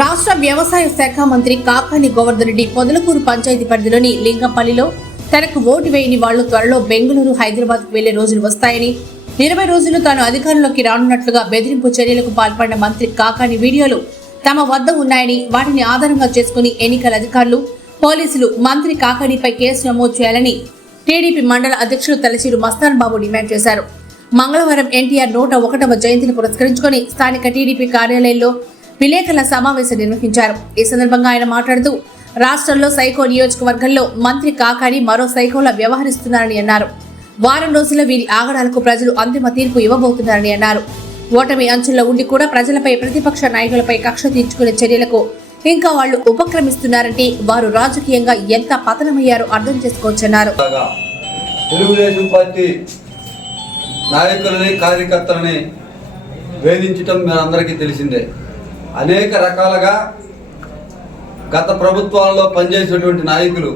రాష్ట్ర వ్యవసాయ శాఖ మంత్రి కాకాని గోవర్ధన్ రెడ్డి పొదలకూరు పంచాయతీ పరిధిలోని లింగంపల్లిలో తనకు ఓటు వేయని వాళ్ళు త్వరలో బెంగళూరు హైదరాబాద్ వెళ్ళే రోజులు వస్తాయని. ఇరవై రోజులు తాను అధికారంలోకి రానున్నట్లుగా బెదిరింపు చర్యలకు పాల్పడిన మంత్రి కాకాని వీడియోలు తమ వద్ద ఉన్నాయని వాటిని ఆధారంగా చేసుకుని ఎన్నికల అధికారులు పోలీసులు మంత్రి కాకాణిపై కేసు నమోదు చేయాలని టీడీపీ మండల అధ్యక్షులు తలసిరు మస్తాన్ బాబు డిమాండ్ చేశారు. మంగళవారం ఎన్టీఆర్ నూట ఒకటవ జయంతిని పురస్కరించుకొని స్థానిక టీడీపీ కార్యాలయంలో విలేకరుల సమావేశం నిర్వహించారు. ఈ సందర్భంగా ఆయన మాట్లాడుతూ రాష్ట్రంలో సైకో నియోజకవర్గంలో మంత్రి కాకాని మరో సైకోలా వ్యవహరిస్తున్నారని అన్నారు. వారం రోజుల వీరి ఆగడాలకు ప్రజలు అంతిమ తీర్పు ఇవ్వబోతున్నారని అన్నారు. ఓటమి అంచుల్లో ఉండి కూడా ప్రజలపై ప్రతిపక్ష నాయకులపై కక్ష తీర్చుకునే చర్యలకు ఇంకా వాళ్ళు ఉపక్రమిస్తున్నారంటే వారు రాజకీయంగా ఎంత పతనమయ్యారో అర్థం చేసుకోవచ్చన్నారు. తెలుగుదేశం పార్టీ నాయకులని కార్యకర్తలని వేధించటం మనందరికీ తెలిసిందే. అనేక రకాలుగా గత ప్రభుత్వాల్లో పనిచేసినటువంటి నాయకులు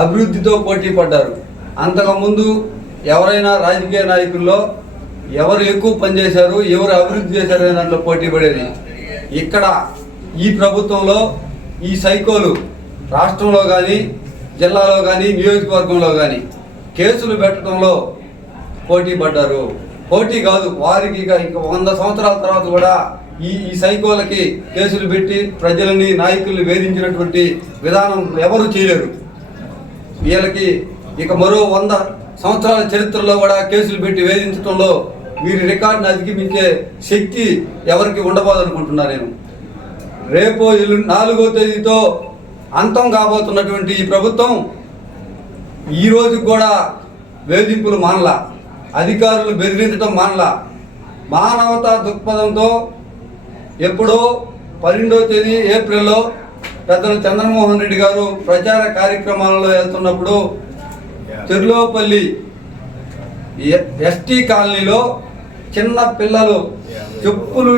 అభివృద్ధితో పోటీ పడ్డారు. అంతకుముందు ఎవరైనా రాజకీయ నాయకుల్లో ఎవరు ఎక్కువ పనిచేశారు ఎవరు అభివృద్ధి చేశారు అనే దాంట్లో పోటీ పడేది. ఇక్కడ ఈ ప్రభుత్వంలో ఈ సైకోలు రాష్ట్రంలో కానీ జిల్లాలో కానీ నియోజకవర్గంలో కానీ కేసులు పెట్టడంలో పోటీ పడ్డారు. పోటీ కాదు వారికి ఇక ఇంక వంద సంవత్సరాల తర్వాత కూడా ఈ ఈ సైకోలకి కేసులు పెట్టి ప్రజలని నాయకుల్ని వేధించినటువంటి విధానం ఎవరు చేయలేరు. వీళ్ళకి ఇక మరో వంద సంవత్సరాల చరిత్రలో కూడా కేసులు పెట్టి వేధించడంలో వీరి రికార్డును అధిగమించే శక్తి ఎవరికి ఉండబోదనుకుంటున్నా నేను. రేపో ఎల్లు నాలుగో తేదీతో అంతం కాబోతున్నటువంటి ఈ ప్రభుత్వం ఈ కూడా వేధింపులు మానలా. అధికారులు బెదిరించడం మానలా. మానవతా దృక్పథంతో ఎప్పుడో పన్నెండో తేదీ ఏప్రిల్లో పెద్దలు చంద్రమోహన్ రెడ్డి గారు ప్రచార కార్యక్రమాలలో వెళ్తున్నప్పుడు చెర్లోపల్లి ఎస్టీ కాలనీలో చిన్న పిల్లలు చెప్పులు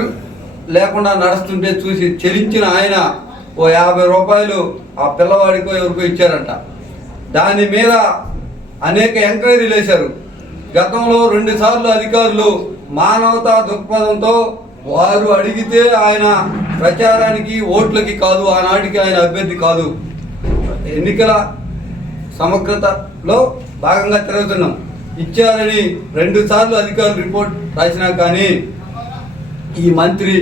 లేకుండా నడుస్తుంటే చూసి చెలించిన ఆయన ఓ యాభై రూపాయలు ఆ పిల్లవాడికో ఎవరికో ఇచ్చారంట. దాని మీద అనేక ఎంక్వైరీలు వేశారు. గతంలో రెండుసార్లు అధికారులు మానవతా దృక్పథంతో వారు అడిగితే ఆయన ప్రచారానికి ఓట్లకి కాదు ఆనాటికి ఆయన అభ్యర్థి కాదు. ఎన్నికల సమగ్రతలో భాగంగా తిరుగుతున్నాం. ఇచ్చారని రెండు సార్లు అధికారులు రిపోర్ట్ రాసినా కానీ ఈ మంత్రి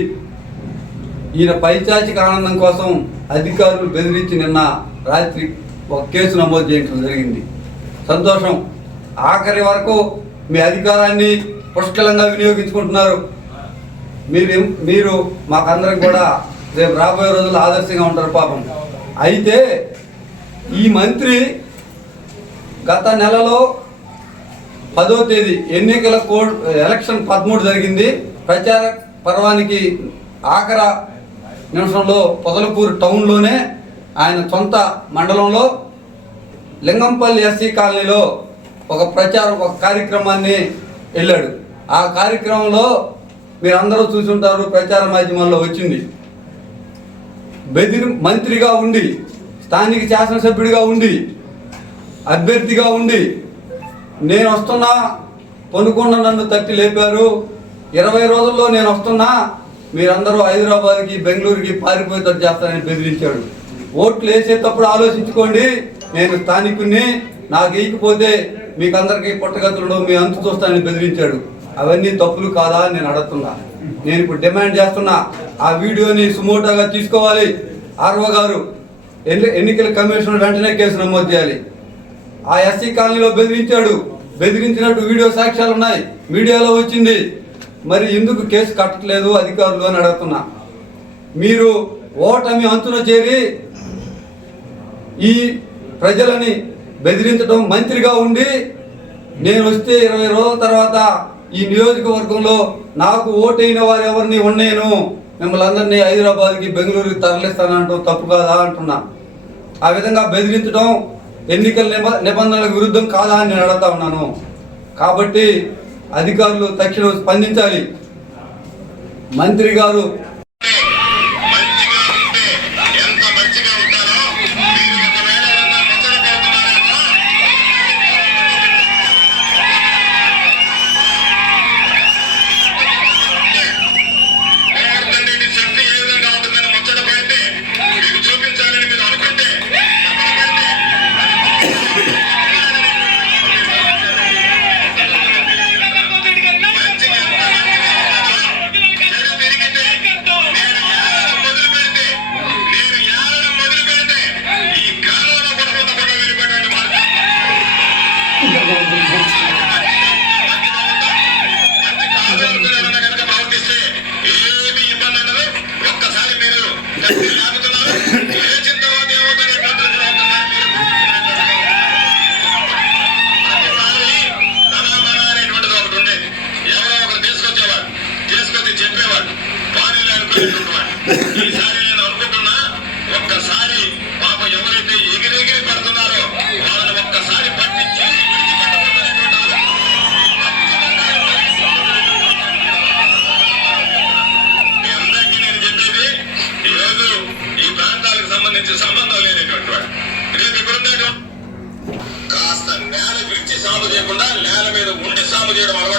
ఈయన పైచాచిక ఆనందం కోసం అధికారులు బెదిరించి నిన్న రాత్రి ఒక కేసు నమోదు చేయడం జరిగింది. సంతోషం. ఆఖరి వరకు మీ అధికారాన్ని పుష్కలంగా వినియోగించుకుంటున్నారు. మీరు మీరు మాకందరికి కూడా రేపు రాబోయే రోజుల్లో ఆదర్శంగా ఉంటారు పాపం. అయితే ఈ మంత్రి గత నెలలో పదో తేదీ ఎన్నికల కోడ్ ఎలక్షన్ పదమూడు జరిగింది. ప్రచార పర్వానికి ఆఖర నిమిషంలో పొదలపూర్ టౌన్లోనే ఆయన సొంత మండలంలో లింగంపల్లి ఎస్సీ కాలనీలో ఒక ప్రచారం ఒక కార్యక్రమాన్ని వెళ్ళాడు. ఆ కార్యక్రమంలో మీరందరూ చూసుంటారు ప్రచార మాధ్యమాల్లో వచ్చింది. బెదిరి మంత్రిగా ఉండి స్థానిక శాసనసభ్యుడిగా ఉండి అభ్యర్థిగా ఉండి నేను వస్తున్నా పనుకున్న నన్ను తట్టి లేపారు. ఇరవై రోజుల్లో నేను వస్తున్నా మీరందరూ హైదరాబాద్కి బెంగళూరుకి పారిపోయేటట్టు చేస్తానని బెదిరించాడు. ఓట్లు వేసేటప్పుడు ఆలోచించుకోండి నేను స్థానికుడిని నాకు వేయకపోతే మీకు అందరికీ పుట్టగతులు మీ అంతు చూస్తానని బెదిరించాడు. అవన్నీ తప్పులు కాదా అని నేను అడుగుతున్నా. నేను ఇప్పుడు డిమాండ్ చేస్తున్నా ఆ వీడియోని సుమోటోగా తీసుకోవాలి. ఆర్వో గారు ఎన్ని ఎన్నికల కమిషన్ వెంటనే కేసు నమోదు చేయాలి. ఆ ఎస్సీ కాలనీలో బెదిరించాడు. బెదిరించినట్టు వీడియో సాక్ష్యాలు ఉన్నాయి. మీడియాలో వచ్చింది. మరి ఎందుకు కేసు కట్టట్లేదు అధికారులు అని అడుగుతున్నా. మీరు ఓటమి అంచున చేరి ఈ ప్రజలని బెదిరించడం మంత్రిగా ఉండి నేను వస్తే ఇరవై రోజుల తర్వాత ఈ నియోజకవర్గంలో నాకు ఓటైన వారు ఎవరిని ఉండేను? మిమ్మల్ని అందరినీ హైదరాబాద్కి బెంగళూరుకి తరలిస్తానంటూ తప్పు కాదా అంటున్నా. ఆ విధంగా బెదిరించడం ఎన్నికల నిబ- నిబంధనలకు విరుద్ధం కాదా అని నేను అడుగుతా ఉన్నాను. కాబట్టి అధికారులు తక్షణం స్పందించాలి. మంత్రి గారు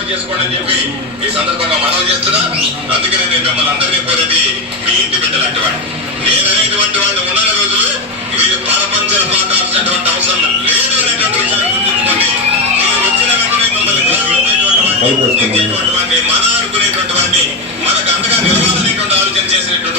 అర్థం చేసుకోండి అని చెప్పి ఈ సందర్భంగా మనం చేస్తున్నా. అందుకనే నేను మిమ్మల్ని అందరినీ కోరేది మీ ఇంటి బిడ్డలాంటి వాడు. నేను అనేటువంటి వాడిని ఉన్న రోజులు మీరు పరపంచలు పాకాల్సినటువంటి అవసరం లేదు అనేటువంటి విషయాన్ని గుర్తుంచుకోండి. మీరు వచ్చిన వెంటనే మిమ్మల్ని గౌరవించేటువంటి వాడిని మన అనుకునేటువంటి వాడిని మనకు అంతగా నిలవాలనేటువంటి ఆలోచన చేసినటువంటి